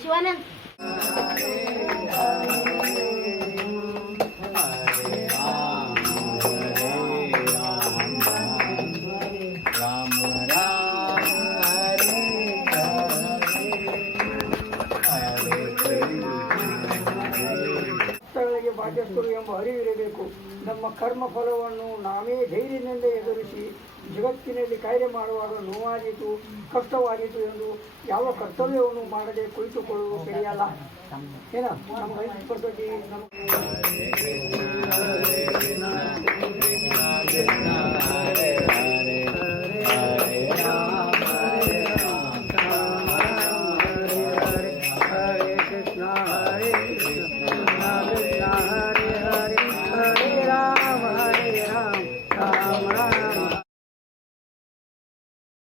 शिवानंद ಬಾಧ್ಯಸ್ಥರು ಎಂಬ ಅರಿವಿರಬೇಕು. ನಮ್ಮ ಕರ್ಮ ಫಲವನ್ನು ನಾವೇ ಧೈರ್ಯದಿಂದ ಎದುರಿಸಿ ಜಗತ್ತಿನಲ್ಲಿ ಕಾರ್ಯ ಮಾಡುವಾಗ ನೋವಾದೀತು, ಕಷ್ಟವಾದೀತು ಎಂದು ಯಾವ ಕರ್ತವ್ಯವನ್ನು ಮಾಡದೆ ಕುಳಿತುಕೊಳ್ಳುವುದು ಸರಿಯಲ್ಲ. ಏನ ನಮ್ಮ ಪದ್ಧತಿ ಹರೇ